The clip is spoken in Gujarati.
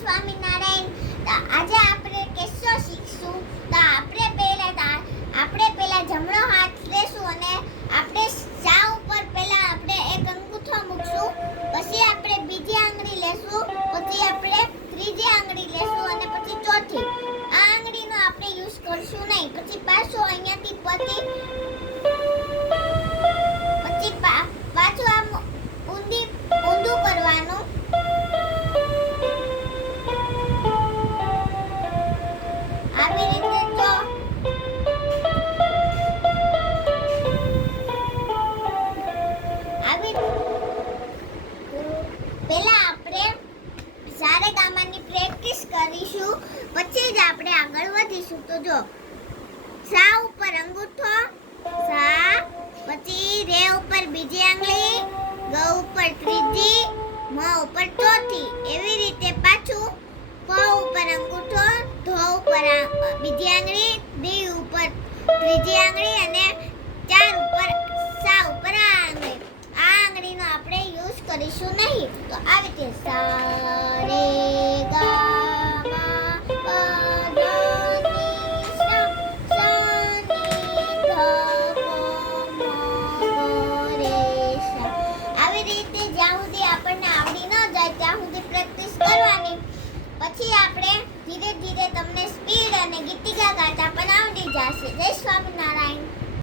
સ્વામિનારાયણ. આજે આપણે કેસો શીખશું. તો આપણે પહેલા જમણો હાથ લેશું અને આપણે શા ઉપર પહેલા આપણે એક અંગૂઠો મૂકશું, પછી આપણે બીજી આંગળી લેશું, પછી આપણે ત્રીજી આંગળી લેશું અને પછી ચોથી. આ આંગળીનો આપણે યુઝ કરશું નહીં. પછી પાછો અહીંયાથી પછી પાછું આમ ઊંધું કરવાનું. આવી રીતે જો પહેલા આપણે સારેગામાની પ્રેક્ટિસ કરીશું, પછી જ આપણે આગળ વધીશું. તો જો સા ઉપર અંગૂઠો, સા, પછી રે ઉપર બીજી આંગળી, ગ ઉપર ત્રીજી, મ ઉપર ચોથી. એવી રીતે પાછું પ ઉપર અંગૂઠો, ધ ઉપર બીજી આંગળી, ડી ઉપર ત્રીજી આંગળી અને ચાર ઉપર સા ઉપર આ આંગળી. આ આંગળીનો આપણે યુઝ કરીશું નહીં. તો આવી રીતે સા રે ગા મા પ ધ ની સા, સા ની ધ પ મ ગ રે સા. આવી રીતે જ્યાં સુધી આપણને આવડી ન જાય ત્યાં સુધી પ્રેક્ટિસ કરવાની. પછી આપણે ધીરે ધીરે તમને સ્પીડ અને ગીતિકા ગાતા પણ આવડી જશે. જય સ્વામિનારાયણ.